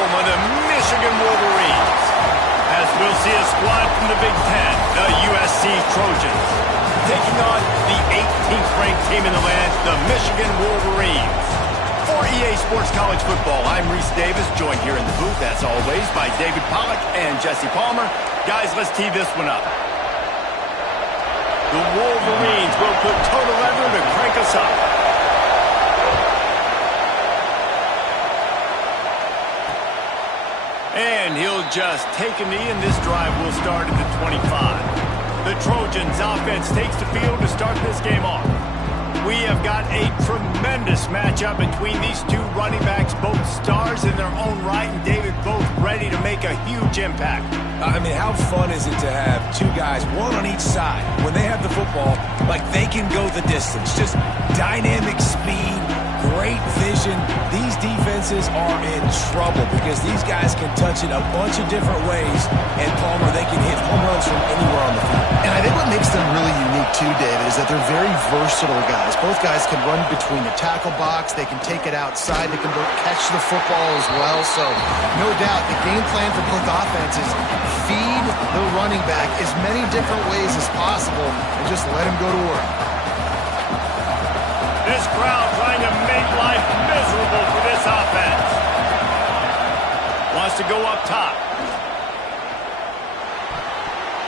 home of the Michigan Wolverines. As we'll see a squad from the Big Ten, the USC Trojans, taking on the 18th ranked team in the land, the Michigan Wolverines. For EA Sports College Football, I'm Reese Davis, joined here in the booth, as always, by David Pollack and Jesse Palmer. Guys, let's tee this one up. The Wolverines will put total lever to crank us up. And he'll just take a knee, and this drive will start at the 25. The Trojans offense takes the field to start this game off. We have got a tremendous matchup between these two running backs, both stars in their own right, and David, both ready to make a huge impact. I mean, how fun is it to have two guys, one on each side, when they have the football, like they can go the distance. Just dynamic speed, great vision. These defenses are in trouble because these guys can touch it a bunch of different ways, and Palmer, they can hit home runs from anywhere on the field. And I think what makes them really unique too, David, is that they're very versatile guys. Both guys can run between the tackle box. They can take it outside. They can both catch the football as well. So, no doubt, the game plan for both offenses, feed the running back as many different ways as possible and just let him go to work. This crowd trying to make life miserable for this offense. Wants to go up top.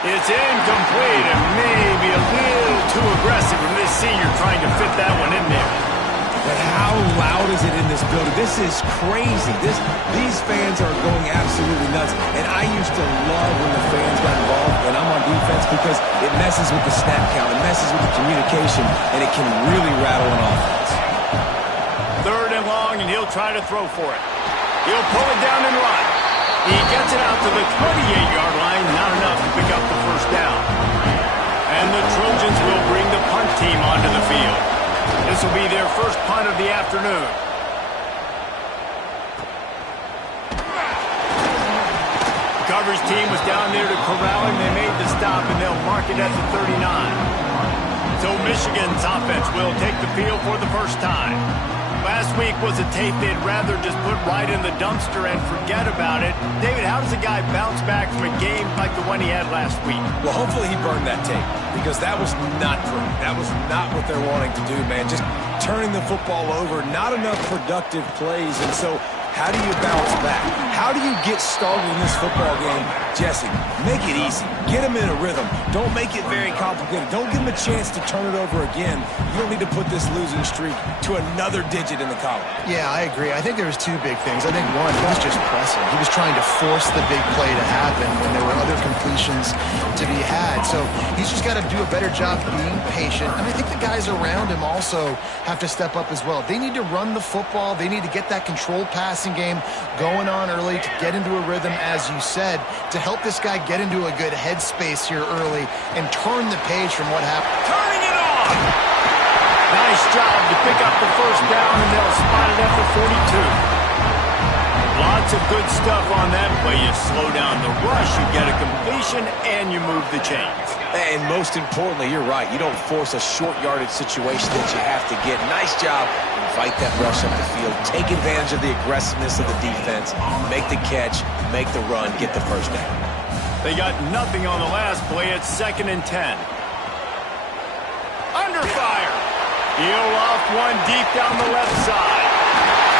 It's incomplete and maybe a little too aggressive from this senior trying to fit that one in there. But how loud is it in this building? This is crazy. These fans are going absolutely nuts. And I used to love when the fans got involved when I'm on defense because it messes with the snap count, it messes with the communication, and it can really rattle an offense. Third and long, and he'll try to throw for it. He'll pull it down and run. He gets it out to the 28-yard line, not enough to pick up the first down. And the Trojans will bring the punt team onto the field. This will be their first punt of the afternoon. The coverage team was down there to corral him. They made the stop, and they'll mark it at the 39. So Michigan's offense will take the field for the first time. Last week was a tape they'd rather just put right in the dumpster and forget about it. David, how does a guy bounce back from a game like the one he had last week? Well, hopefully he burned that tape because that was not pretty. That was not what they're wanting to do, man. Just turning the football over, not enough productive plays. And so how do you bounce back? How do you get started in this football game? Jesse, make it easy. Get him in a rhythm. Don't make it very complicated. Don't give him a chance to turn it over again. You don't need to put this losing streak to another digit in the column. Yeah, I agree. I think there was two big things. I think one, he was just pressing. He was trying to force the big play to happen when there were other completions to be had. So he's just got to do a better job being patient. And I think the guys around him also have to step up as well. They need to run the football. They need to get that controlled passing game going on early to get into a rhythm, as you said, to help this guy get into a good headspace here early and turn the page from what happened. Turning it on! Nice job to pick up the first down, and they'll spot it at the 42. Lots of good stuff on that play. You slow down the rush, you get a completion, and you move the chains. And most importantly, you're right. You don't force a short yardage situation that you have to get. Nice job. Invite that rush up the field. Take advantage of the aggressiveness of the defense. Make the catch. Make the run. Get the first down. They got nothing on the last play. It's 2nd and 10. Under fire. He'll off one deep down the left side.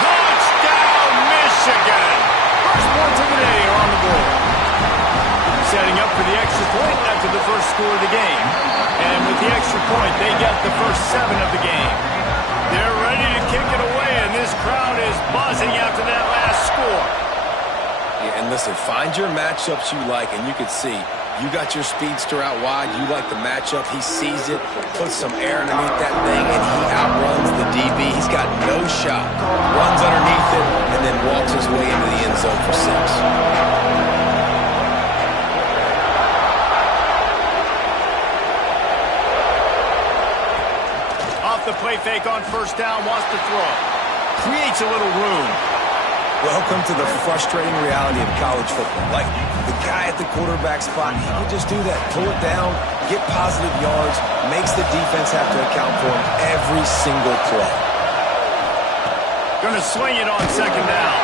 Touchdown, Michigan! First points of the day are on the board. Setting up for the extra point after the first score of the game. And with the extra point, they get the first 7 of the game. They're ready to kick it away, and this crowd is buzzing after that last score. Yeah, and listen, find your matchups you like, and you can see you got your speedster out wide. You like the matchup. He sees it, puts some air underneath that thing, and he outruns the DB. He's got no shot. Runs underneath it, and then walks his way into the end zone for 6. The play fake on first down, wants to throw. Creates a little room. Welcome to the frustrating reality of college football. Like, the guy at the quarterback spot, he can just do that. Pull it down, get positive yards, makes the defense have to account for him every single play. Going to swing it on second down.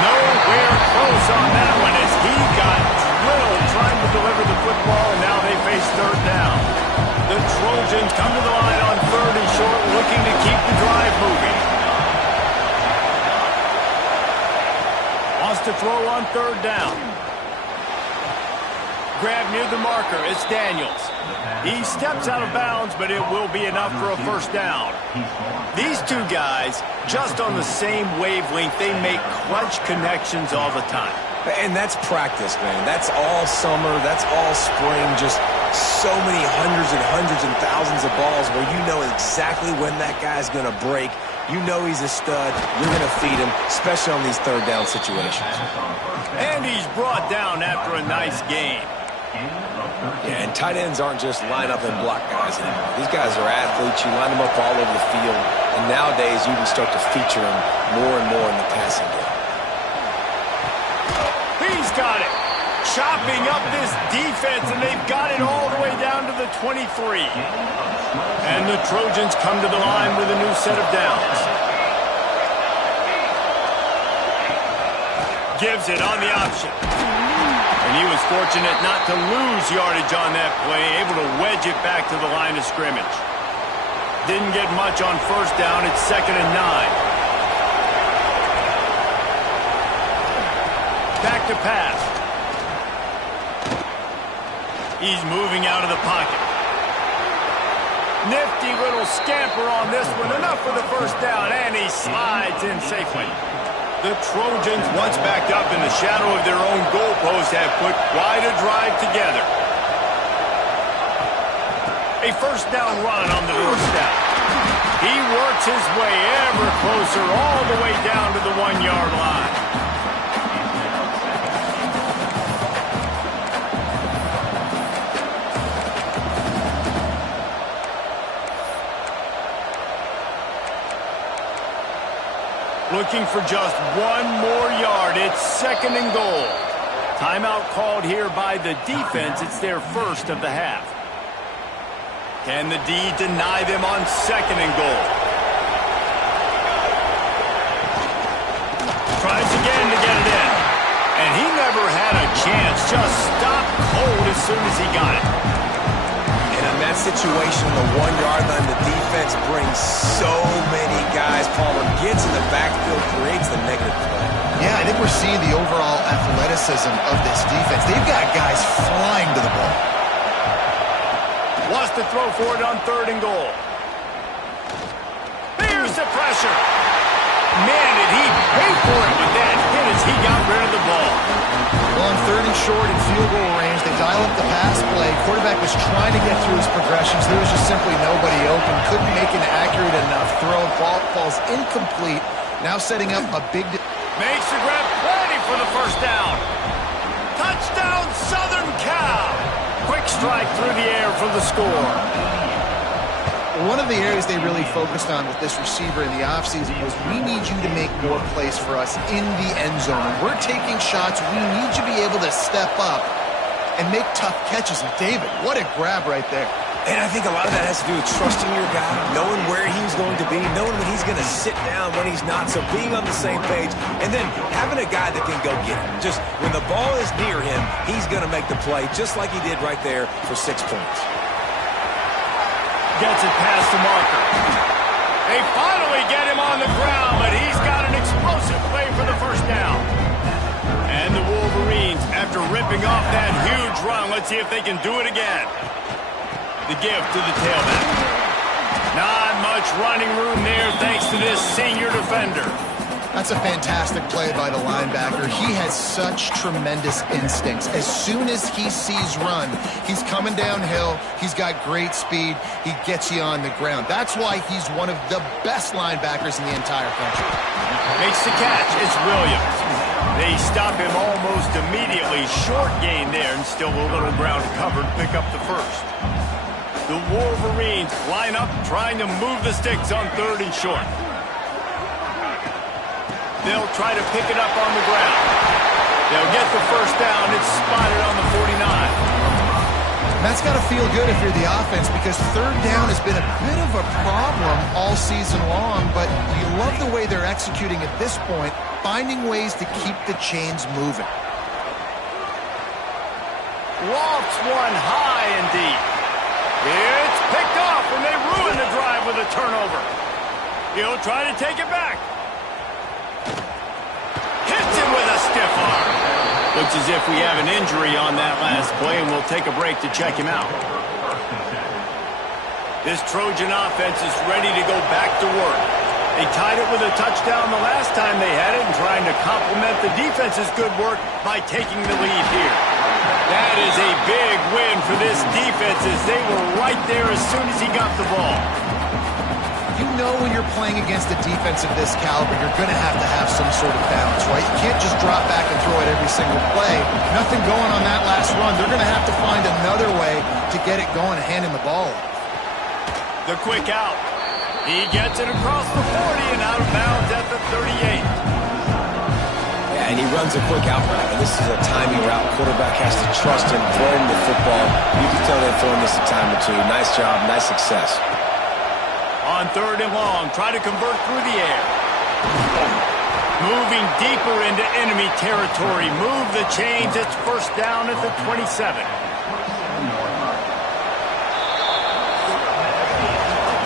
Nowhere close on that one as he got drilled trying to deliver the football, and now they face third down. The Trojans come to the line on 3rd and short, looking to keep the drive moving. Wants to throw on 3rd down. Grab near the marker. It's Daniels. He steps out of bounds, but it will be enough for a first down. These two guys, just on the same wavelength, they make clutch connections all the time. And that's practice, man. That's all summer. That's all spring. Just so many hundreds and thousands of balls where you know exactly when that guy's going to break. You know he's a stud. You're going to feed him, especially on these third down situations. And he's brought down after a nice game. Yeah, and tight ends aren't just line up and block guys anymore. These guys are athletes. You line them up all over the field. And nowadays, you can start to feature them more and more in the passing game. He's got it. Chopping up this defense, and they've got it all the way down to the 23. And the Trojans come to the line with a new set of downs. Gives it on the option. And he was fortunate not to lose yardage on that play, able to wedge it back to the line of scrimmage. Didn't get much on first down. It's 2nd and 9. Back to pass. He's moving out of the pocket. Nifty little scamper on this one. Enough for the first down, and he slides in safely. The Trojans, once backed up in the shadow of their own goalpost, have put quite a drive together. A first down run on the doorstep. He works his way ever closer all the way down to the 1-yard line. Looking for just one more yard. It's 2nd and goal. Timeout called here by the defense. It's their first of the half. Can the D deny them on 2nd and goal? Tries again to get it in. And he never had a chance. Just stopped cold as soon as he got it. And in that situation, the 1-yard line, the defense brings so many guys. Palmer gets in the backfield, creates the negative play. Yeah, I think we're seeing the overall athleticism of this defense. They've got guys flying to the ball. Wants to throw for it on 3rd and goal. Here's the pressure. Man, did he pay for it with that hit as he got rid of the ball. Well, on 3rd and short in field goal range, they dial up the pass play. Quarterback was trying to get through his progressions. There was just simply nobody open. Couldn't make an accurate enough throw. Ball falls incomplete. Now setting up a big... Makes the grab plenty for the first down. Touchdown, Southern Cal. Quick strike through the air for the score. One of the areas they really focused on with this receiver in the offseason was we need you to make more plays for us in the end zone. When we're taking shots, we need you to be able to step up and make tough catches. And David, what a grab right there. And I think a lot of that has to do with trusting your guy, knowing where he's going to be, knowing when he's going to sit down, when he's not, so being on the same page, and then having a guy that can go get it. Just when the ball is near him, he's going to make the play, just like he did right there for 6 points. Gets it past the marker. They finally get him on the ground, but he's got an explosive play for the first down. And the Wolverines, after ripping off that huge run, let's see if they can do it again. The give to the tailback. Not much running room there thanks to this senior defender. That's a fantastic play by the linebacker. He has such tremendous instincts. As soon as he sees run, he's coming downhill. He's got great speed. He gets you on the ground. That's why he's one of the best linebackers in the entire country. Makes the catch. It's Williams. They stop him almost immediately. Short gain there and still a little ground covered. Pick up the first. The Wolverines line up trying to move the sticks on 3rd and short. They'll try to pick it up on the ground. They'll get the first down. It's spotted on the 49. That's got to feel good if you're the offense because 3rd down has been a bit of a problem all season long, but you love the way they're executing at this point finding ways to keep the chains moving. Lofts one high and deep. It's picked off, and they ruin the drive with a turnover. He'll try to take it back. Hits him with a stiff arm. Looks as if we have an injury on that last play, and we'll take a break to check him out. This Trojan offense is ready to go back to work. They tied it with a touchdown the last time they had it and trying to complement the defense's good work by taking the lead here. That is a big win for this defense as they were right there as soon as he got the ball. You know when you're playing against a defense of this caliber, you're going to have some sort of balance, right? You can't just drop back and throw it every single play. Nothing going on that last run. They're going to have to find another way to get it going and hand him the ball. The quick out. He gets it across the 40 and out of bounds at the 38. Yeah, and he runs a quick out route, and this is a timing route. Quarterback has to trust him throwing the football. You can tell they've thrown this a time or two. Nice job, nice success. On 3rd and long, try to convert through the air. Moving deeper into enemy territory. Move the chains. It's first down at the 27.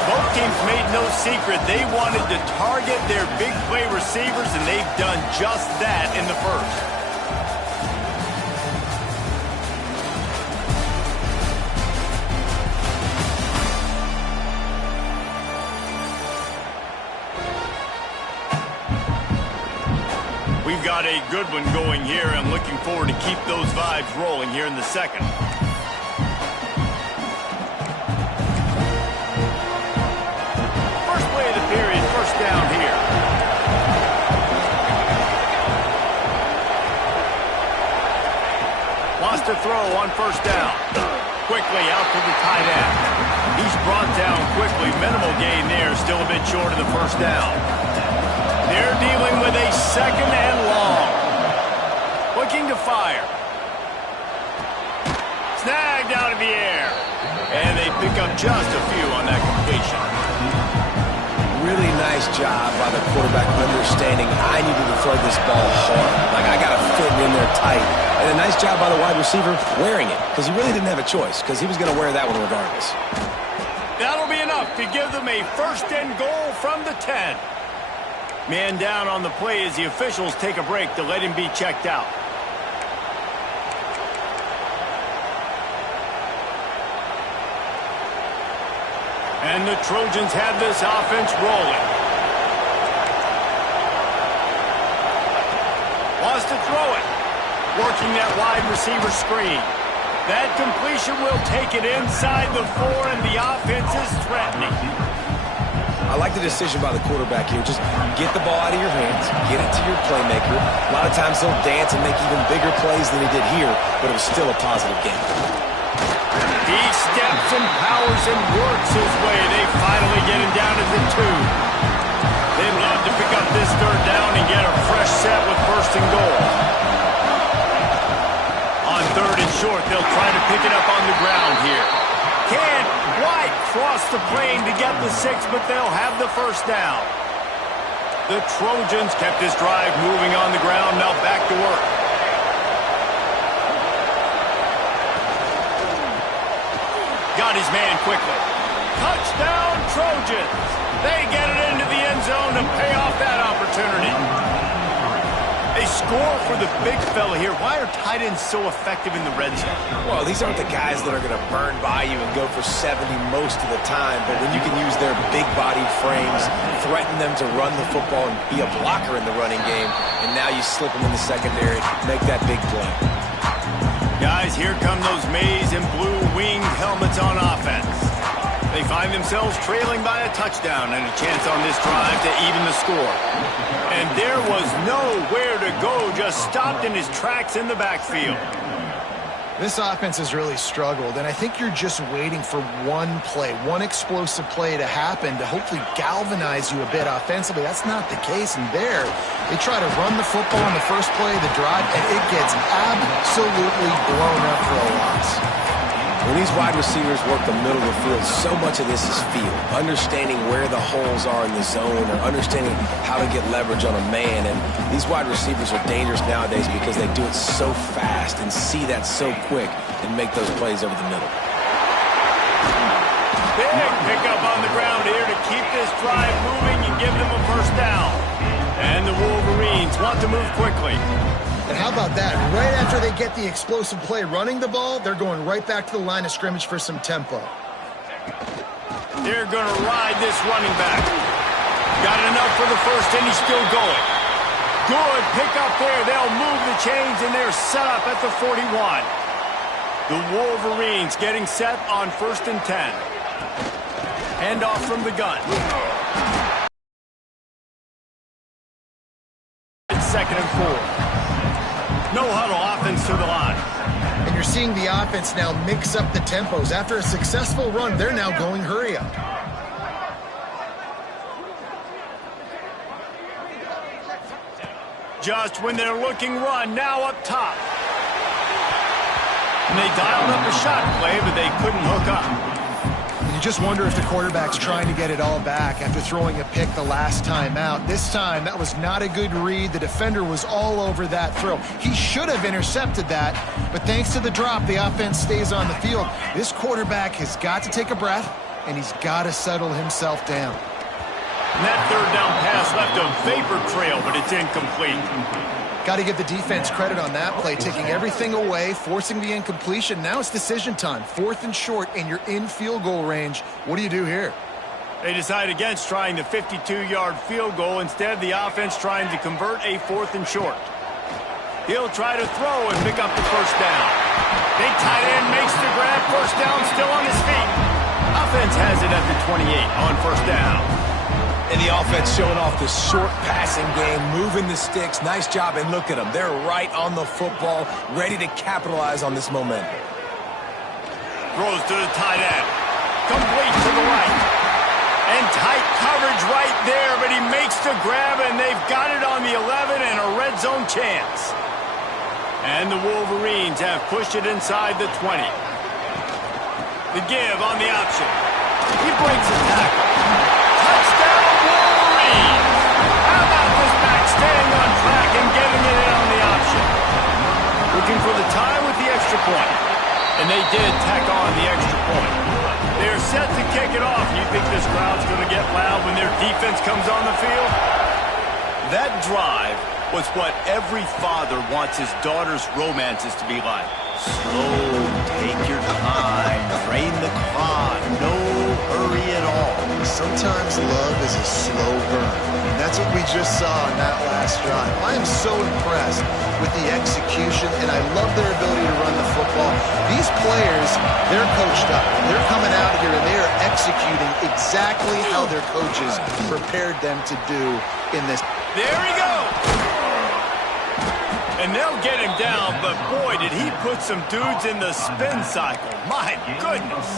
Both teams made no secret. They wanted to target their big play receivers, and they've done just that in the first. We've got a good one going here. I'm looking forward to keep those vibes rolling here in the second. First play of the period, first down here. Wants to throw on first down. Quickly out to the tight end. He's brought down quickly. Minimal gain there, still a bit short of the first down. They're dealing with a second and long. Looking to fire. Snagged out of the air. And they pick up just a few on that completion. Really nice job by the quarterback understanding I needed to throw this ball hard. Like, I got to fit in there tight. And a nice job by the wide receiver wearing it, because he really didn't have a choice, because he was going to wear that one regardless. That'll be enough to give them a first and goal from the 10. Man down on the play as the officials take a break to let him be checked out. And the Trojans have this offense rolling. Wants to throw it. Working that wide receiver screen. That completion will take it inside the 4, and the offense is threatening. I like the decision by the quarterback here. Just get the ball out of your hands, get it to your playmaker. A lot of times he'll dance and make even bigger plays than he did here, but it was still a positive game. He steps and powers and works his way. They finally get him down to the 2. They'd love to pick up this third down and get a fresh set with first and goal. On 3rd and short, they'll try to pick it up on the ground here. Can't quite cross the plane to get the 6, but they'll have the first down. The Trojans kept this drive moving on the ground, now back to work. Got his man quickly. Touchdown, Trojans. They get it into the end zone to pay off that opportunity. They score for the big fella here. Why are tight ends so effective in the red zone? Well, these aren't the guys that are going to burn by you and go for 70 most of the time, but when you can use their big-bodied frames, threaten them to run the football and be a blocker in the running game, and now you slip them in the secondary, make that big play. Guys, here come those maize and blue winged helmets on offense. They find themselves trailing by a touchdown and a chance on this drive to even the score. And there was nowhere to go, just stopped in his tracks in the backfield. This offense has really struggled, and I think you're just waiting for one play, one explosive play to happen to hopefully galvanize you a bit offensively. That's not the case, and there, they try to run the football on the first play of the drive, and it gets absolutely blown up for a loss. When these wide receivers work the middle of the field, so much of this is feel. Understanding where the holes are in the zone or understanding how to get leverage on a man. And these wide receivers are dangerous nowadays because they do it so fast and see that so quick and make those plays over the middle. Big pickup on the ground here to keep this drive moving and give them a first down. And the Wolverines want to move quickly. And how about that? Right after they get the explosive play running the ball, they're going right back to the line of scrimmage for some tempo. They're going to ride this running back. Got enough for the first, and he's still going. Good pickup there. They'll move the chains, and they're set up at the 41. The Wolverines getting set on 1st and 10. Handoff from the gun. It's 2nd and 4. No huddle offense to the line. And you're seeing the offense now mix up the tempos. After a successful run, they're now going hurry up. Just when they're looking run, now up top. And they dialed up a shot play, but they couldn't hook up. You just wonder if the quarterback's trying to get it all back after throwing a pick the last time out. This time, that was not a good read. The defender was all over that throw. He should have intercepted that, but thanks to the drop, the offense stays on the field. This quarterback has got to take a breath, and he's got to settle himself down. And that 3rd down pass left a vapor trail, but it's incomplete. Got to give the defense credit on that play, taking everything away, forcing the incompletion. Now it's decision time. 4th and short, and you're in field goal range. What do you do here? They decide against trying the 52-yard field goal. Instead, the offense trying to convert a 4th and short. He'll try to throw and pick up the first down. Big tight end makes the grab. First down, still on his feet. Offense has it at the 28 on 1st down. And the offense showing off the short passing game, moving the sticks. Nice job, and look at them. They're right on the football, ready to capitalize on this momentum. Throws to the tight end. Complete to the right. And tight coverage right there, but he makes the grab, and they've got it on the 11 and a red zone chance. And the Wolverines have pushed it inside the 20. The give on the option. He breaks the tackle. Touchdown, Wolverines! How about this back staying on track and getting it in on the option? Looking for the tie with the extra point. And they did tack on the extra point. They're set to kick it off. You think this crowd's going to get loud when their defense comes on the field? That drive was what every father wants his daughter's romances to be like. Slow, take your time, drain the clock, no hurry at all. Sometimes love is a slow burn, and that's what we just saw in that last drive. I am so impressed with the execution, and I love their ability to run the football. These players, they're coached up. They're coming out here, and they are executing exactly how their coaches prepared them to do in this. There he goes! And they'll get him down, but boy, did he put some dudes in the spin cycle. My goodness.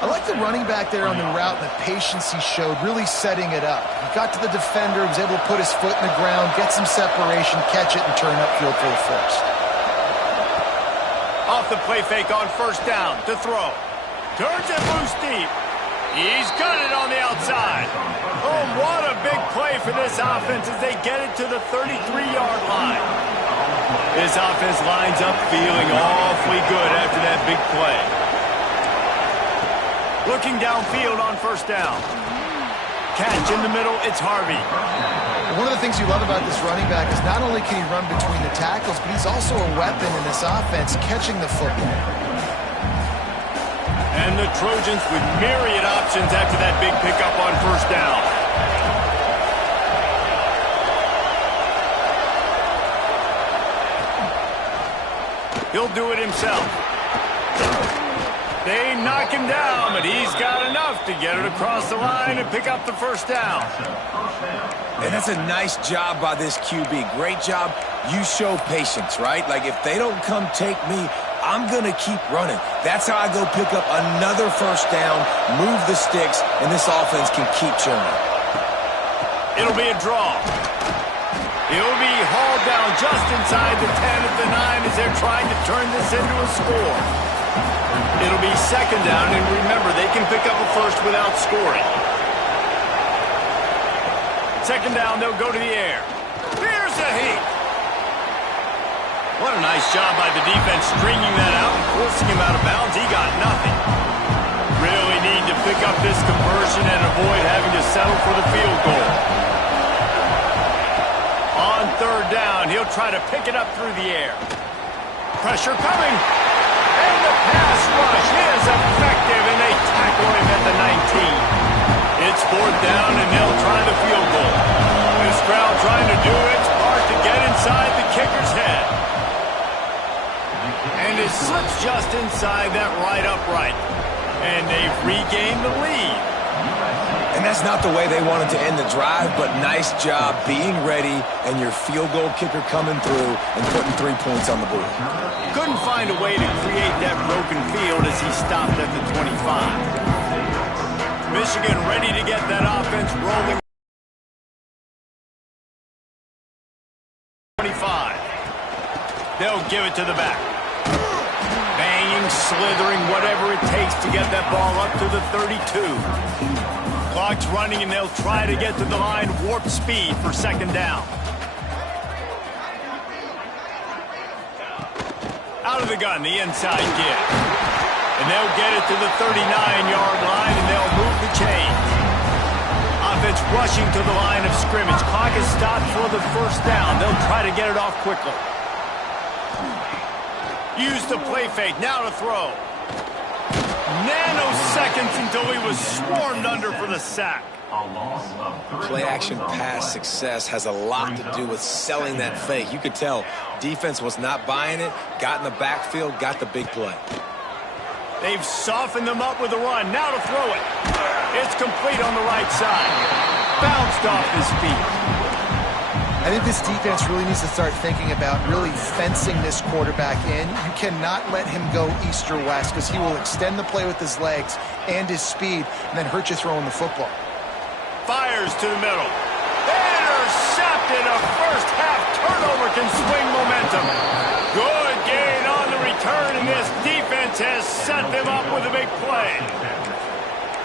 I like the running back there on the route and the patience he showed, really setting it up. He got to the defender, was able to put his foot in the ground, get some separation, catch it, and turn upfield for the first. Off the play fake on 1st down to throw. Turns it loose deep. He's got it on the outside. Oh, what a big play for this offense as they get it to the 33-yard line. This offense lines up feeling awfully good after that big play. Looking downfield on 1st down. Catch in the middle, it's Harvey. One of the things you love about this running back is not only can he run between the tackles, but he's also a weapon in this offense, catching the football. And the Trojans with myriad options after that big pickup on 1st down. He'll do it himself. They knock him down, but he's got enough to get it across the line and pick up the 1st down. And that's a nice job by this QB. Great job. You show patience, right? Like, if they don't come take me, I'm going to keep running. That's how I go pick up another 1st down, move the sticks, and this offense can keep churning. It'll be a draw. He'll be hauled down just inside the 10 at the 9 as they're trying to turn this into a score. It'll be second down, and remember, they can pick up a first without scoring. Second down, they'll go to the air. Here's a heat. What a nice job by the defense stringing that out and forcing him out of bounds. He got nothing. Really need to pick up this conversion and avoid having to settle for the field goal. On third down, he'll try to pick it up through the air. Pressure coming. And the pass rush is effective, and they tackle him at the 19. It's fourth down, and they'll try the field goal. This crowd trying to do its part to get inside the kicker's head. And it slips just inside that right upright. And they've regained the lead. And that's not the way they wanted to end the drive, but nice job being ready and your field goal kicker coming through and putting 3 points on the board. Couldn't find a way to create that broken field as he stopped at the 25. Michigan ready to get that offense rolling. 25. They'll give it to the back. Banging, slithering, whatever it takes to get that ball up to the 32. Clock's running, and they'll try to get to the line warp speed for second down. Out of the gun, the inside give. And they'll get it to the 39-yard line, and they'll move the chains. Offense rushing to the line of scrimmage. Clock is stopped for the first down. They'll try to get it off quickly. Use the play fake. Now to throw. Nanoseconds until he was swarmed under for the sack. Play-action pass success has a lot to do with selling that fake. You could tell defense was not buying it, got in the backfield, got the big play. They've softened them up with a run. Now to throw it. It's complete on the right side. Bounced off his feet. I think this defense really needs to start thinking about really fencing this quarterback in. You cannot let him go east or west because he will extend the play with his legs and his speed and then hurt you throwing the football. Fires to the middle. Intercepted. A first half turnover can swing momentum. Good gain on the return, and this defense has set them up with a big play.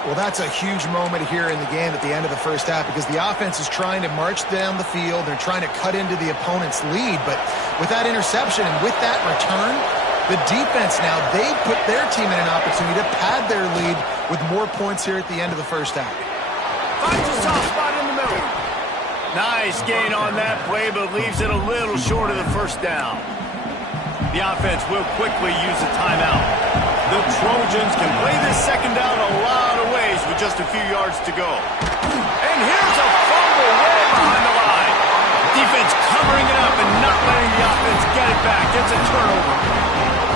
Well, that's a huge moment here in the game at the end of the first half because the offense is trying to march down the field. They're trying to cut into the opponent's lead, but with that interception and with that return, the defense now, they put their team in an opportunity to pad their lead with more points here at the end of the first half. Finds a soft spot in the middle. Nice gain on that play, but leaves it a little short of the first down. The offense will quickly use a timeout. The Trojans can play this second down a lot of ways with just a few yards to go. And here's a fumble way behind the line. Defense covering it up and not letting the offense get it back. It's a turnover.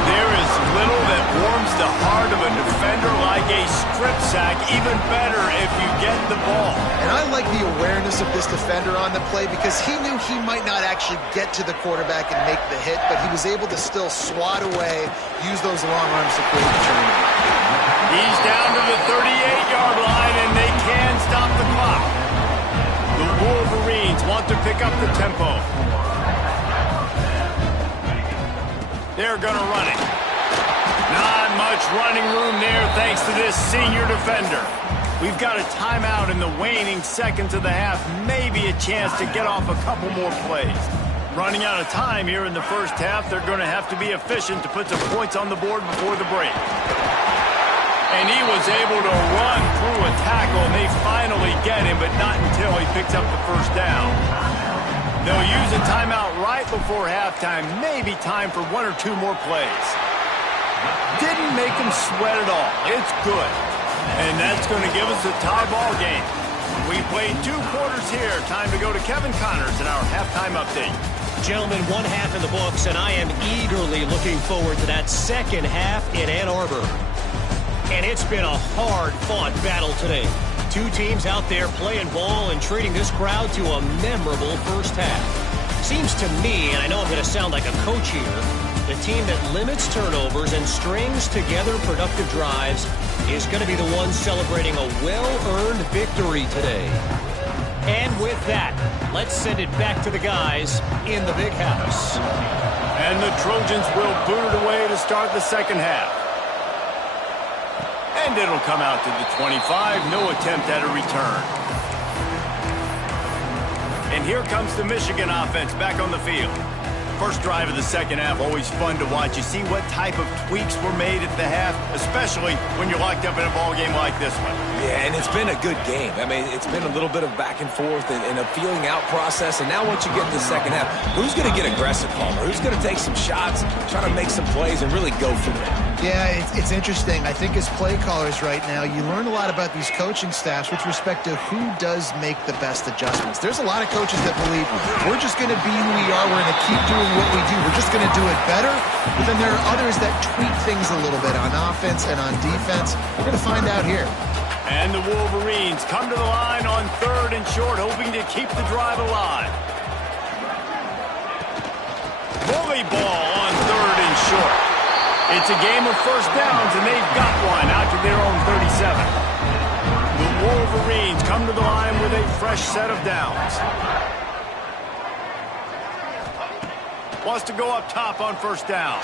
There is little that warms the heart of a defender like a strip sack. Even better if you get the ball. And I like the awareness of this defender on the play because he knew he might not actually get to the quarterback and make the hit, but he was able to still swat away, use those long arms to create the turnover. He's down to the 38-yard line, and they can stop the clock. The Wolverines want to pick up the tempo. They're going to run it. Not much running room there thanks to this senior defender. We've got a timeout in the waning seconds of the half. Maybe a chance to get off a couple more plays. Running out of time here in the first half. They're going to have to be efficient to put some points on the board before the break. And he was able to run through a tackle, and they finally get him, but not until he picks up the first down. They'll use a timeout right before halftime. Maybe time for one or two more plays. Didn't make him sweat at all. It's good. And that's going to give us a tie ball game. We played 2 quarters here. Time to go to Kevin Connors in our halftime update. Gentlemen, 1 half in the books, and I am eagerly looking forward to that second half in Ann Arbor. And it's been a hard-fought battle today. 2 teams out there playing ball and treating this crowd to a memorable first half. Seems to me, and I know I'm going to sound like a coach here, the team that limits turnovers and strings together productive drives is going to be the one celebrating a well-earned victory today. And with that, let's send it back to the guys in the big house. And the Trojans will boot it away to start the second half. And it'll come out to the 25. No attempt at a return. And here comes the Michigan offense back on the field. First drive of the second half, always fun to watch. You see what type of tweaks were made at the half, especially when you're locked up in a ball game like this one. Yeah, and it's been a good game. I mean, it's been a little bit of back and forth and a feeling out process. And now once you get to the second half, who's going to get aggressive, Palmer? Who's going to take some shots, try to make some plays, and really go for it? Yeah, it's interesting. I think as play callers right now, you learn a lot about these coaching staffs with respect to who does make the best adjustments. There's a lot of coaches that believe we're just going to be who we are. We're going to keep doing what we do. We're just going to do it better. But then there are others that tweak things a little bit on offense and on defense. We're going to find out here. And the Wolverines come to the line on 3rd and short, hoping to keep the drive alive. Bully ball on 3rd and short. It's a game of first downs, and they've got one out to their own 37. The Wolverines come to the line with a fresh set of downs. Wants to go up top on first down.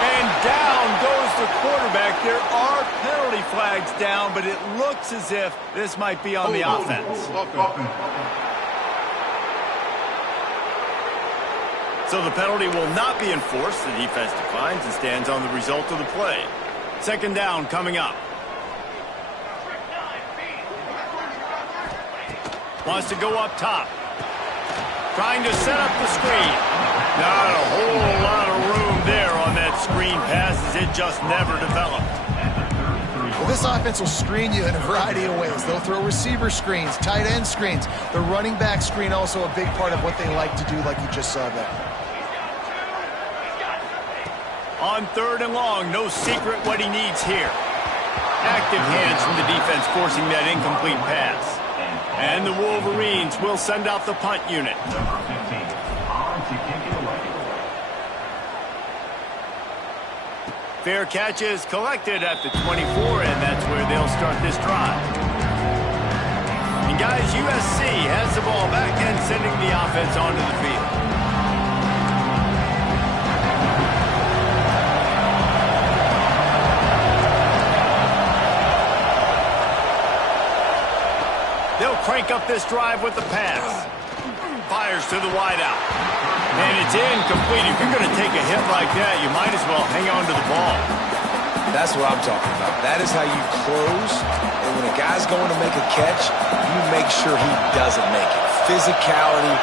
And down goes the quarterback. There are penalty flags down, but it looks as if this might be on the offense. So the penalty will not be enforced. The defense declines and stands on the result of the play. Second down coming up. Wants to go up top. Trying to set up the screen. Not a whole lot of room there on that screen pass as it just never developed. Well, this offense will screen you in a variety of ways. They'll throw receiver screens, tight end screens. The running back screen also a big part of what they like to do, like you just saw there. On 3rd and long, no secret what he needs here. Active hands from the defense forcing that incomplete pass. And the Wolverines will send out the punt unit. Fair catch is collected at the 24, and that's where they'll start this drive. And guys, USC has the ball back and sending the offense onto the field. They'll crank up this drive with the pass. Fires to the wideout. And it's incomplete. If you're going to take a hit like that, you might as well hang on to the ball. That's what I'm talking about. That is how you close. And when a guy's going to make a catch, you make sure he doesn't make it. Physicality,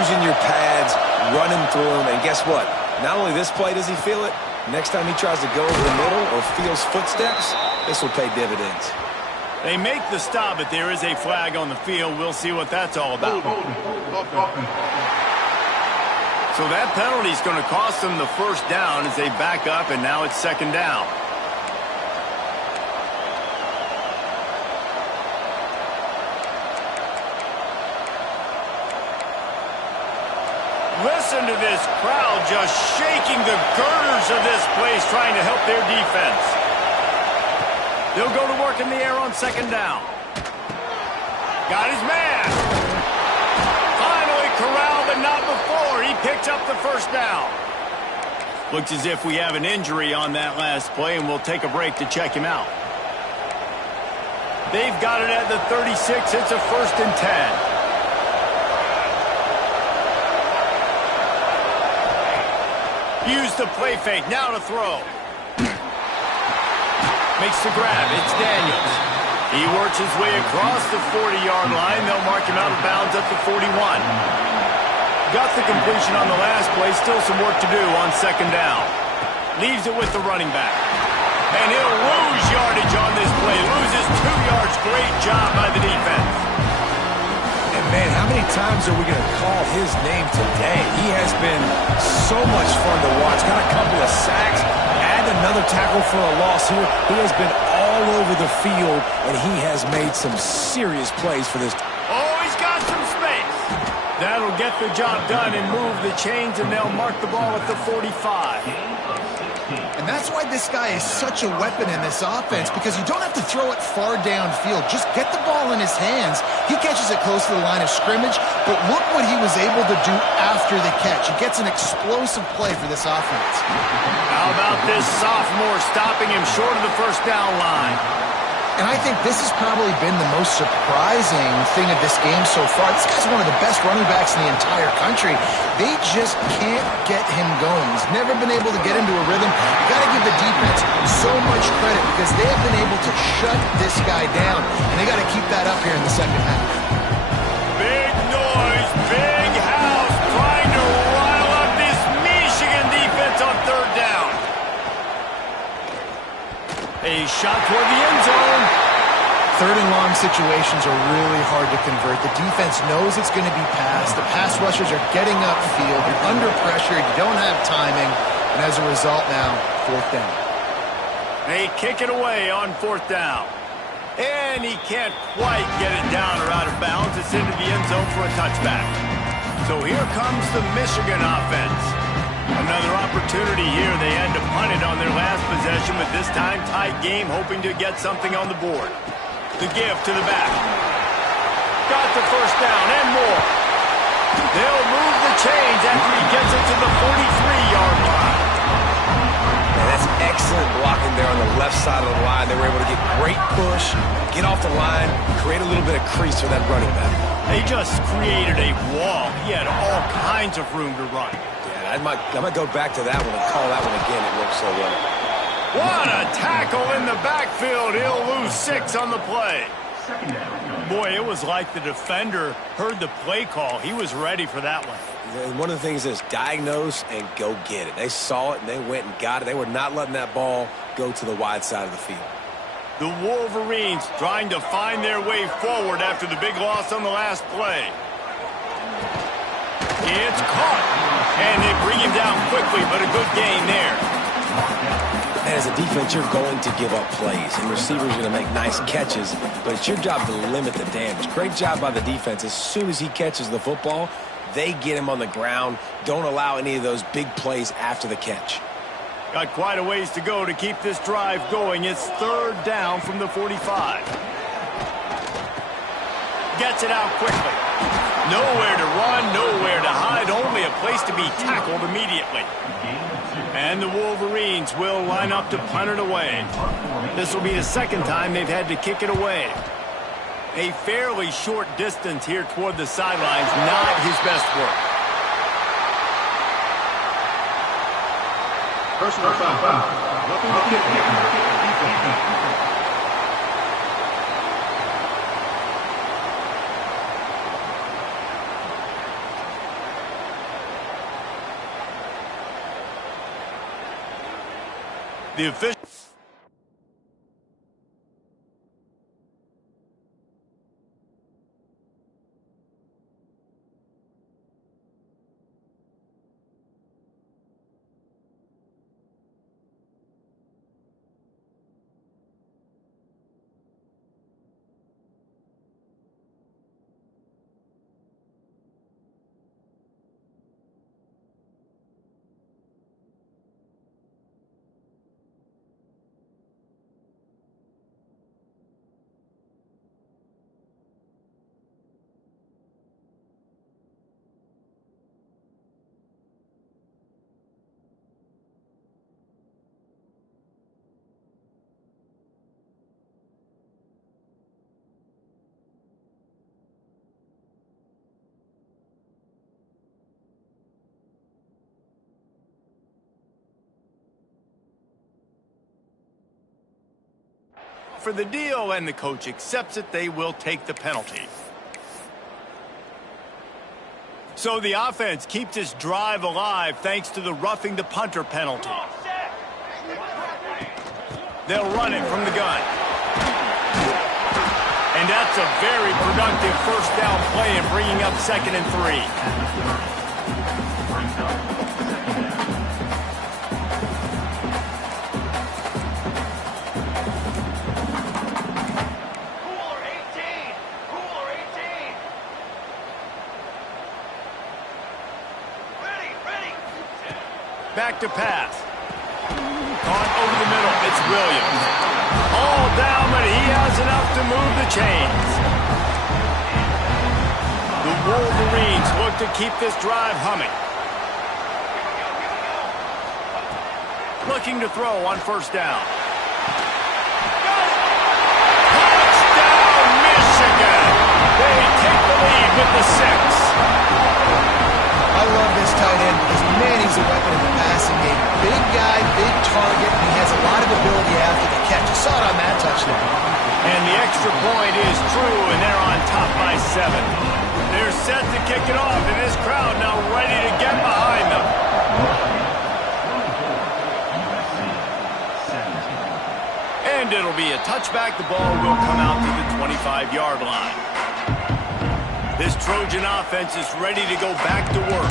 using your pads, running through them. And guess what? Not only this play does he feel it, next time he tries to go over the middle or feels footsteps, this will pay dividends. They make the stop, but there is a flag on the field. We'll see what that's all about. So that penalty is going to cost them the first down as they back up, and now it's second down. Listen to this crowd just shaking the girders of this place, trying to help their defense. They'll go to work in the air on second down. Got his man. Finally corralled, but not before. He picks up the first down. Looks as if we have an injury on that last play, and we'll take a break to check him out. They've got it at the 36. It's a 1st and 10. Use the play fake. Now to throw. Makes the grab. It's Daniels. He works his way across the 40-yard line. They'll mark him out of bounds at the 41. Got the completion on the last play. Still some work to do on second down. Leaves it with the running back. And he'll lose yardage on this play. Loses 2 yards. Great job by the defense. And, man, how many times are we going to call his name today? He has been so much fun to watch. Got a couple of sacks. Another tackle for a loss here. He has been all over the field, and he has made some serious plays for this. Oh, he's got some space. That'll get the job done and move the chains, and they'll mark the ball at the 45. And That's why this guy is such a weapon in this offense, because you don't have to throw it far downfield. Just get the ball in his hands. He catches it close to the line of scrimmage, but look what he was able to do after the catch. He gets an explosive play for this offense. How about this sophomore stopping him short of the first down line? And I think this has probably been the most surprising thing of this game so far. This guy's one of the best running backs in the entire country. They just can't get him going. He's never been able to get into a rhythm. You got to give the defense so much credit because they have been able to shut this guy down, and they got to keep that up here in the second half. Big noise, big house, trying to rile up this Michigan defense on third down. A shot toward the end zone. Third and long situations are really hard to convert. The defense knows it's going to be passed. The pass rushers are getting upfield. You're under pressure. You don't have timing. And as a result now, fourth down. They kick it away on fourth down. And he can't quite get it down or out of bounds. It's into the end zone for a touchback. So here comes the Michigan offense. Another opportunity here. They had to punt it on their last possession, but this time tight game, hoping to get something on the board. The give to the back. Got the first down and more. They'll move the chains after he gets it to the 43-yard line. Man, that's excellent blocking there on the left side of the line. They were able to get great push, get off the line, create a little bit of crease for that running back. They just created a wall. He had all kinds of room to run. I might go back to that one and call that one again. It worked so well. What a tackle in the backfield. He'll lose 6 on the play. Boy, it was like the defender heard the play call. He was ready for that one. And one of the things is diagnose and go get it. They saw it and they went and got it. They were not letting that ball go to the wide side of the field. The Wolverines trying to find their way forward after the big loss on the last play. It's caught. And they bring him down quickly, but a good gain there. And as a defense, you're going to give up plays, and receivers are going to make nice catches, but it's your job to limit the damage. Great job by the defense. As soon as he catches the football, they get him on the ground. Don't allow any of those big plays after the catch. Got quite a ways to go to keep this drive going. It's third down from the 45. Gets it out quickly. Nowhere to run, nowhere to hide, only a place to be tackled immediately. And the Wolverines will line up to punt it away. This will be the second time they've had to kick it away. A fairly short distance here toward the sidelines, not his best work. Personal foul. Looking to kick. The official. For the deal, and the coach accepts it, they will take the penalty. So the offense keeps its drive alive thanks to the roughing the punter penalty. They'll run it from the gun. And that's a very productive first down play in bringing up 2nd and 3. Back to pass. Caught It's Williams. All down, but he has enough to move the chains. The Wolverines look to keep this drive humming. Looking to throw on first down. Touchdown, Michigan! They take the lead with the 6. I love this tight end because, man, he's a weapon in the passing game. Big guy, big target, and he has a lot of ability after the catch. You saw it on that touchdown. And the extra point is true, and they're on top by 7. They're set to kick it off, and this crowd now ready to get behind them. And it'll be a touchback. The ball will come out to the 25-yard line. This Trojan offense is ready to go back to work.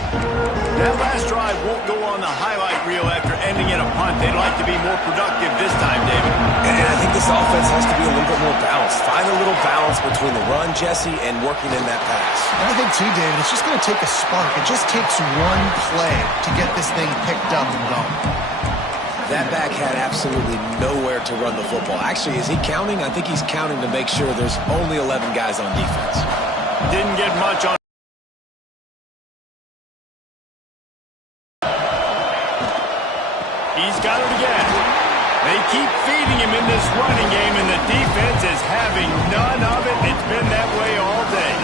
That last drive won't go on the highlight reel after ending in a punt. They'd like to be more productive this time, David. And I think this offense has to be a little bit more balanced. Find a little balance between the run, Jesse, and working in that pass. And I think, too, David, it's just going to take a spark. It just takes one play to get this thing picked up and going. That back had absolutely nowhere to run the football. Actually, is he counting? I think he's counting to make sure there's only 11 guys on defense. Didn't get much on. He's got it again. They keep feeding him in this running game, and the defense is having none of it. It's been that way all day.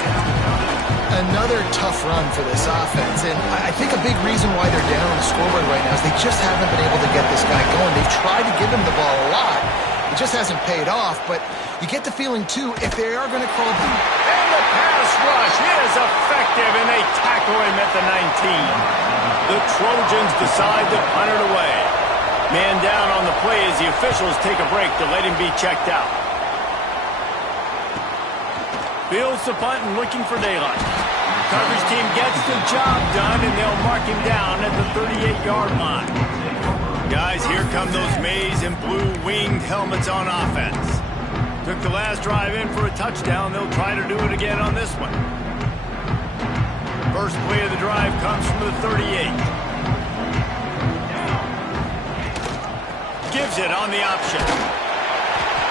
Another tough run for this offense, and I think a big reason why they're down on the scoreboard right now is they just haven't been able to get this guy going. They've tried to give him the ball a lot. It just hasn't paid off, but you get the feeling, too, if they are going to crawl deep. And the pass rush is effective, and they tackle him at the 19. The Trojans decide to punt it away. Man down on the play as the officials take a break to let him be checked out. Fields the punt and looking for daylight. Coverage team gets the job done, and they'll mark him down at the 38-yard line. Guys, here come those maize and blue winged helmets on offense. Took the last drive in for a touchdown. They'll try to do it again on this one. First play of the drive comes from the 38. Gives it on the option.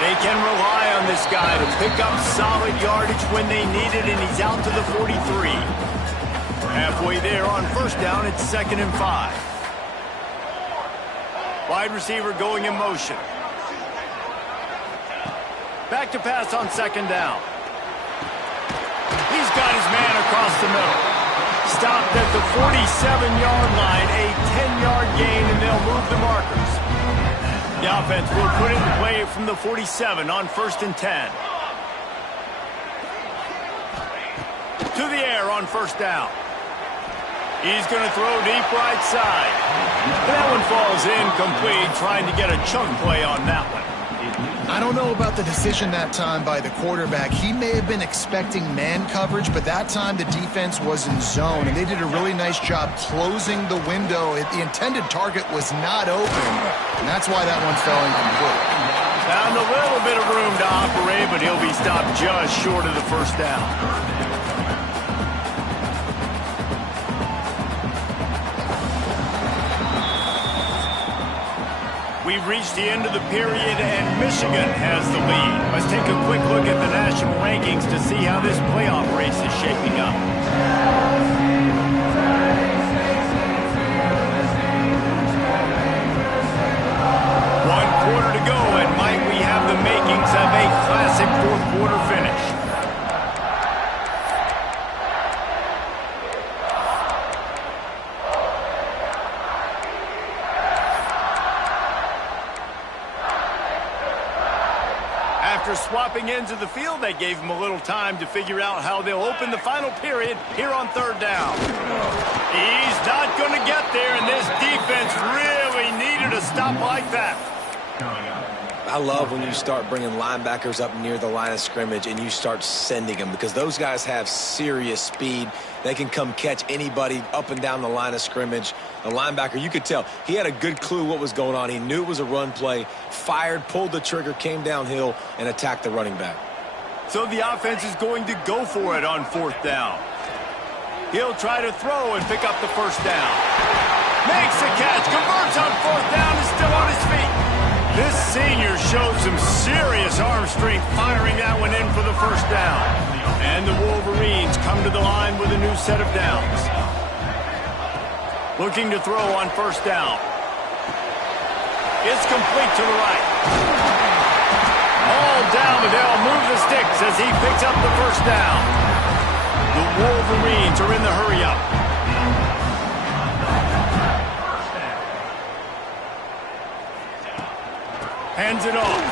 They can rely on this guy to pick up solid yardage when they need it, and he's out to the 43. Halfway there on first down, it's 2nd and 5. Wide receiver going in motion. Back to pass on 2nd down. He's got his man across the middle. Stopped at the 47-yard line, a 10-yard gain, and they'll move the markers. The offense will put it in play from the 47 on 1st and 10. To the air on first down. He's going to throw deep right side. That one falls incomplete, trying to get a chunk play on that one. I don't know about the decision that time by the quarterback. He may have been expecting man coverage, but that time the defense was in zone, and they did a really nice job closing the window. The intended target was not open, and that's why that one fell incomplete. Found a little bit of room to operate, but he'll be stopped just short of the first down. We've reached the end of the period, and Michigan has the lead. Let's take a quick look at the national rankings to see how this playoff race is shaping up. One quarter to go, and might we have the makings of a classic fourth-quarter finish. After swapping ends of the field, they gave him a little time to figure out how they'll open the final period here on 3rd down. He's not going to get there, and this defense really needed a stop like that. I love when you start bringing linebackers up near the line of scrimmage and you start sending them, because those guys have serious speed. They can come catch anybody up and down the line of scrimmage. The linebacker, you could tell, he had a good clue what was going on. He knew it was a run play, fired, pulled the trigger, came downhill, and attacked the running back. So the offense is going to go for it on 4th down. He'll try to throw and pick up the first down. Makes a catch, converts on 4th down, is still on his feet. This senior showed some serious arm strength firing that one in for the first down. And the Wolverines come to the line with a new set of downs. Looking to throw on first down. It's complete to the right. All down, but they'll move the sticks as he picks up the first down. The Wolverines are in the hurry-up. Hands it off.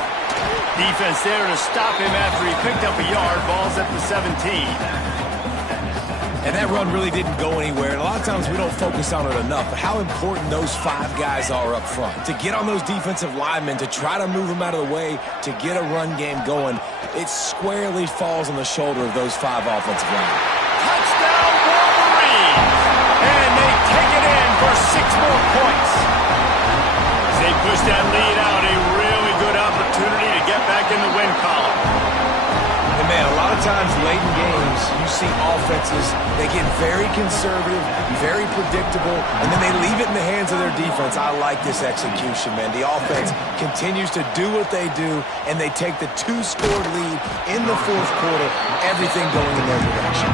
Defense there to stop him after he picked up a yard. Ball's at the 17. And that run really didn't go anywhere. And a lot of times we don't focus on it enough. But how important those 5 guys are up front. To get on those defensive linemen, to try to move them out of the way, to get a run game going, it squarely falls on the shoulder of those 5 offensive linemen. Touchdown, Wolverines! And they take it in for 6 more points. As they push that lead out, a really good opportunity to get back in the win column. And man, a lot of times late in games, you see offenses, they get very conservative, very predictable, and then they leave it in the hands of their defense. I like this execution, man. The offense continues to do what they do, and they take the 2-score lead in the 4th quarter, everything going in their direction.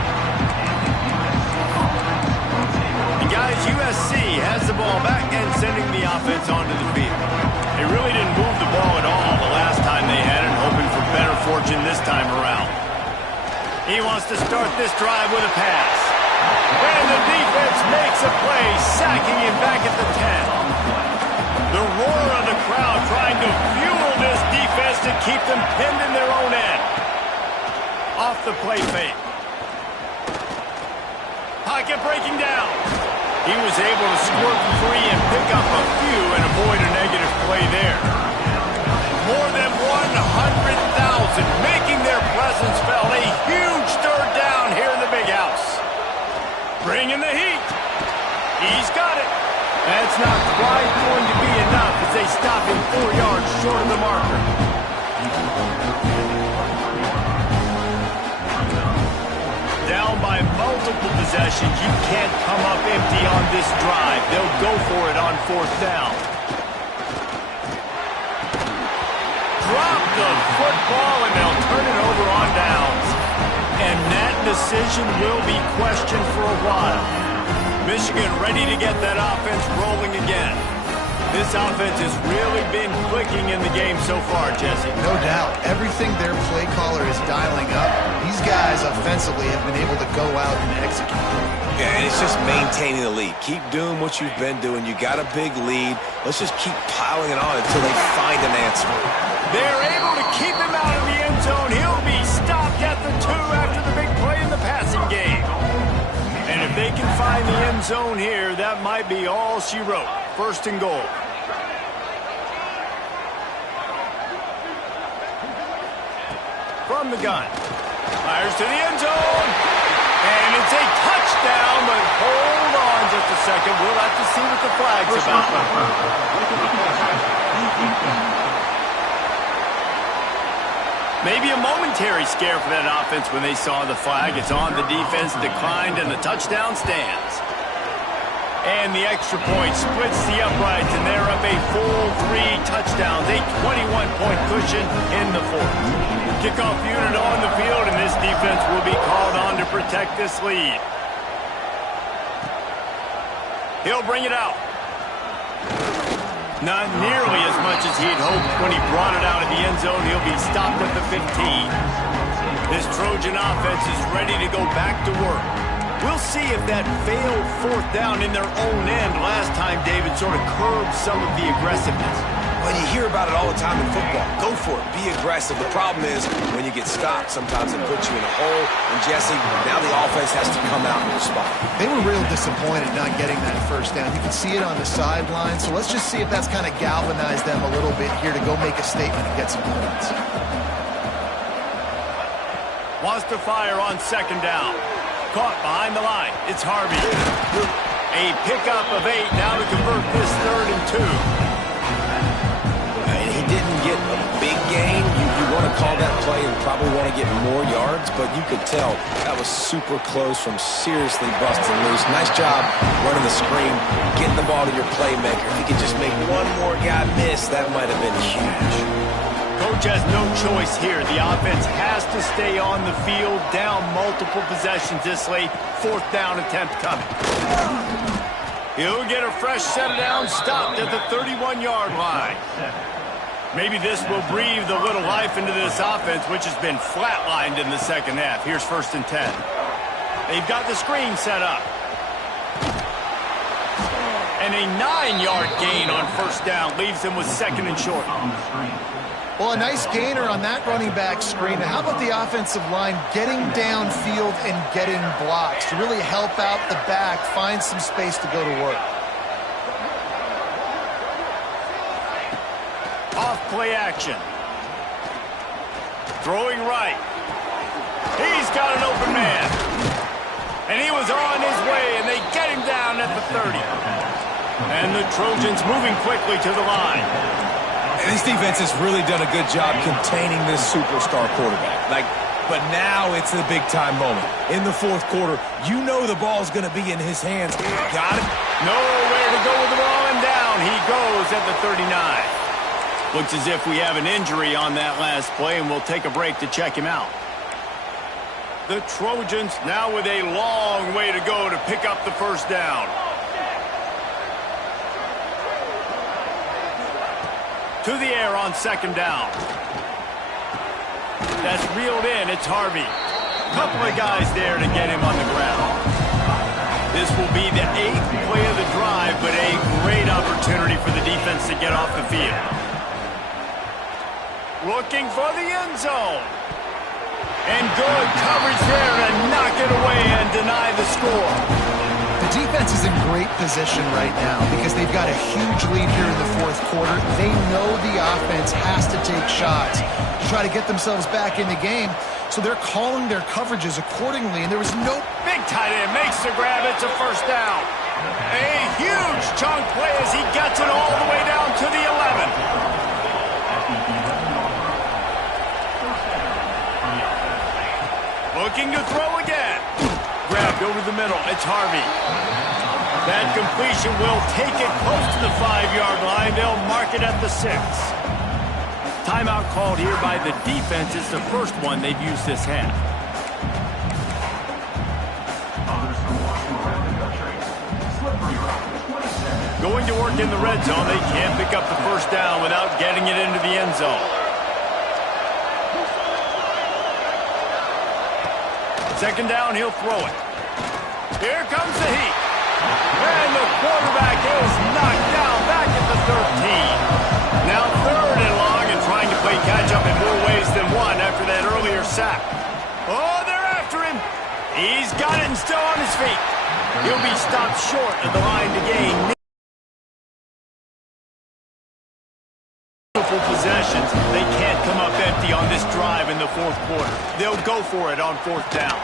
And guys, USC has the ball back and sending the offense onto the field. They really didn't move the ball at all the last time they had it, hoping for better fortune this time around. He wants to start this drive with a pass. And the defense makes a play, sacking him back at the 10. The roar of the crowd trying to fuel this defense to keep them pinned in their own end. Off the play fake. Pocket breaking down. He was able to squirt free and pick up a few and avoid a negative play there. More than 100,000 making their presence felt. A huge 3rd down here in the big house. Bringing the heat. He's got it. That's not quite going to be enough as they stop him 4 yards short of the marker. Down by multiple possessions, you can't come up empty on this drive. They'll go for it on 4th down. Drop the football and they'll turn it over on downs. And that decision will be questioned for a while. Michigan ready to get that offense rolling again. This offense has really been clicking in the game so far, Jesse. No doubt. Everything their play caller is dialing up, these guys offensively have been able to go out and execute. Yeah, and it's just maintaining the lead. Keep doing what you've been doing. You got a big lead. Let's just keep piling it on until they find an answer. They're able to keep him out of the end zone. He'll be stopped at the 2 after the big play in the passing game. And if they can find the end zone here, that might be all she wrote. 1st and goal. From the gun. Fires to the end zone. And it's a touchdown, but hold on just a second. We'll have to see what the flag's about. Maybe a momentary scare for that offense when they saw the flag. It's on. The defense declined, and the touchdown stands. And the extra point splits the uprights, and they're up a full 3 touchdowns, a 21-point cushion in the 4th. Kickoff unit on the field, and this defense will be called on to protect this lead. He'll bring it out. Not nearly as much as he had hoped when he brought it out of the end zone. He'll be stopped at the 15. This Trojan offense is ready to go back to work. We'll see if that failed 4th down in their own end last time, David, sort of curbed some of the aggressiveness. Well, you hear about it all the time in football. Go for it. Be aggressive. The problem is when you get stopped, sometimes it puts you in a hole. And, Jesse, now the offense has to come out and respond. They were real disappointed not getting that 1st down. You can see it on the sideline. So let's just see if that's kind of galvanized them a little bit here to go make a statement and get some points. Wants to fire on 2nd down. Caught behind the line. It's Harvey. A pickup of 8 now to convert this 3rd and 2. And he didn't get a big gain. You want to call that play and probably want to get get more yards, but you could tell that was super close from seriously busting loose. Nice job running the screen, getting the ball to your playmaker. If he could just make one more guy miss, that might have been huge. Coach has no choice here. The offense has to stay on the field, down multiple possessions this late. 4th down attempt coming. He'll get a fresh set of downs stopped at the 31-yard line. Maybe this will breathe a little life into this offense, which has been flatlined in the second half. Here's 1st and 10. They've got the screen set up. And a 9-yard gain on 1st down leaves them with 2nd and short. Well, a nice gainer on that running back screen. How about the offensive line getting downfield and getting blocks to really help out the back, find some space to go to work? Off play action. Throwing right. He's got an open man. And he was on his way, and they get him down at the 30. And the Trojans moving quickly to the line. And this defense has really done a good job containing this superstar quarterback. But now it's the big-time moment. In the 4th quarter, you know the ball's going to be in his hands. Got it. Nowhere to go with the ball, and down he goes at the 39. Looks as if we have an injury on that last play, and we'll take a break to check him out. The Trojans now with a long way to go to pick up the 1st down. To the air on 2nd down. That's reeled in. It's Harvey. Couple of guys there to get him on the ground. This will be the 8th play of the drive, but a great opportunity for the defense to get off the field. Looking for the end zone. And good coverage there to knock it away and deny the score. The defense is in great position right now because they've got a huge lead here in the 4th quarter. They know the offense has to take shots to try to get themselves back in the game, so they're calling their coverages accordingly, and there was no... Big tight end makes the grab. It's a 1st down. A huge chunk play as he gets it all the way down to the 11. Looking to throw again. Grabbed over the middle. It's Harvey. That completion will take it close to the 5-yard line. They'll mark it at the 6. Timeout called here by the defense. It's the first one they've used this half. Going to work in the red zone. They can't pick up the 1st down without getting it into the end zone. 2nd down, he'll throw it. Here comes the heat. And the quarterback is knocked down back at the 13. Now 3rd and long and trying to play catch-up in more ways than one after that earlier sack. Oh, they're after him. He's got it and still on his feet. He'll be stopped short of the line to gain. Possessions. They can't come up empty on this drive in the 4th quarter. They'll go for it on 4th down.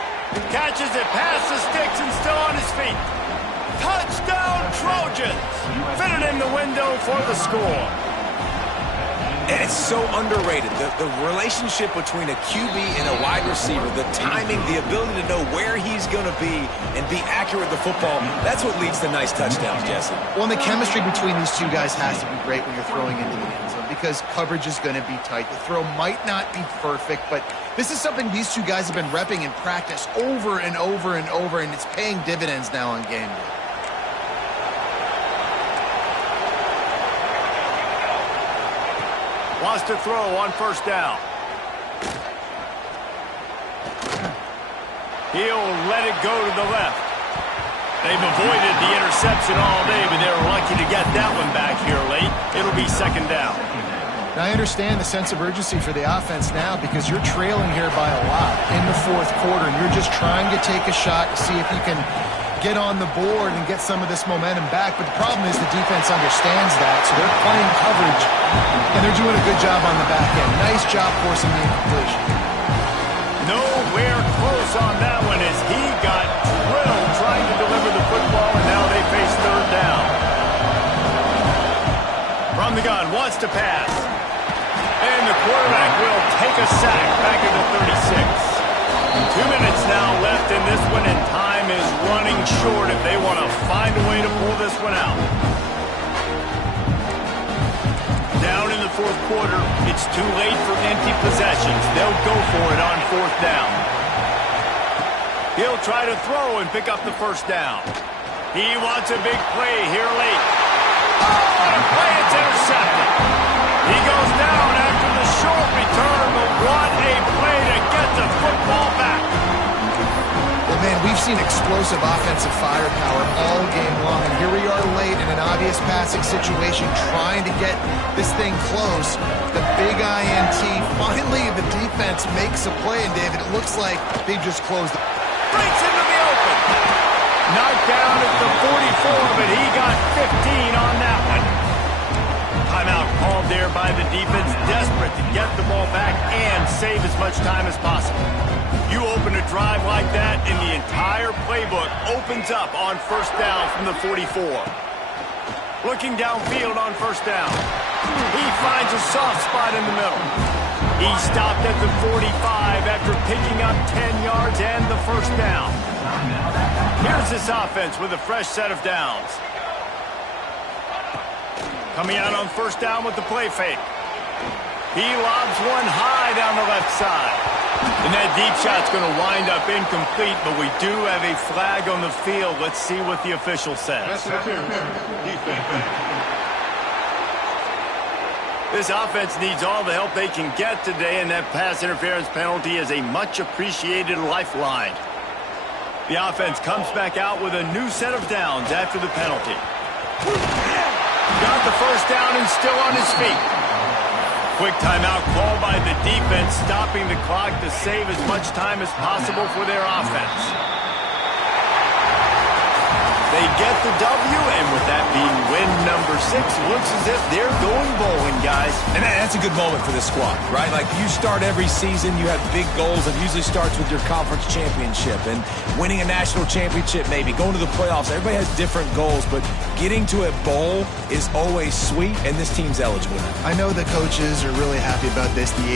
Catches it past the sticks and still on his feet. Touchdown Trojans. Fitted in the window for the score. And it's so underrated. The relationship between a QB and a wide receiver, the timing, the ability to know where he's going to be and be accurate with the football, that's what leads to nice touchdowns, Jesse. Well, and the chemistry between these two guys has to be great when you're throwing into the end zone because coverage is going to be tight. The throw might not be perfect, but this is something these two guys have been repping in practice over and over and over, and it's paying dividends now on game day. Wants to throw on 1st down. He'll let it go to the left. They've avoided the interception all day, but they were lucky to get that one back here late. It'll be 2nd down. Now, I understand the sense of urgency for the offense now because you're trailing here by a lot in the 4th quarter, and you're just trying to take a shot to see if you can get on the board and get some of this momentum back. But the problem is the defense understands that, so they're playing coverage, and they're doing a good job on the back end. Nice job forcing the incompletion. Nowhere close on that one as he got drilled trying to deliver the football, and now they face 3rd down. From the gun, wants to pass. And the quarterback will take a sack back at the 36. 2 minutes now left in this one, and time is running short if they want to find a way to pull this one out. Down in the fourth quarter, it's too late for empty possessions. They'll go for it on fourth down. He'll try to throw and pick up the first down. He wants a big play here late. Oh, and a play, it's intercepted. He goes down after the short return, but what a play to get the football back. Well, man, we've seen explosive offensive firepower all game long, and here we are late in an obvious passing situation trying to get this thing close. The big INT, finally the defense makes a play, and David, it looks like they just closed it. Breaks into the open. Knocked down at the 44, but he got 15 on that one. Timeout called there by the defense, desperate to get the ball back and save as much time as possible. You open a drive like that, and the entire playbook opens up on first down from the 44. Looking downfield on first down. He finds a soft spot in the middle. He stopped at the 45 after picking up 10 yards and the first down. Here's this offense with a fresh set of downs. Coming out on first down with the play fake. He lobs one high down the left side. And that deep shot's going to wind up incomplete, but we do have a flag on the field. Let's see what the official says. This offense needs all the help they can get today, and that pass interference penalty is a much-appreciated lifeline. The offense comes back out with a new set of downs after the penalty. Got the first down and still on his feet. Quick timeout called by the defense, stopping the clock to save as much time as possible for their offense. They get the W, and with that being win number 6, looks as if they're going bowling, guys. And that's a good moment for this squad, right? Like, you start every season, you have big goals. It usually starts with your conference championship and winning a national championship, maybe going to the playoffs. Everybody has different goals, but getting to a bowl is always sweet, and this team's eligible. I know the coaches are really happy about this. The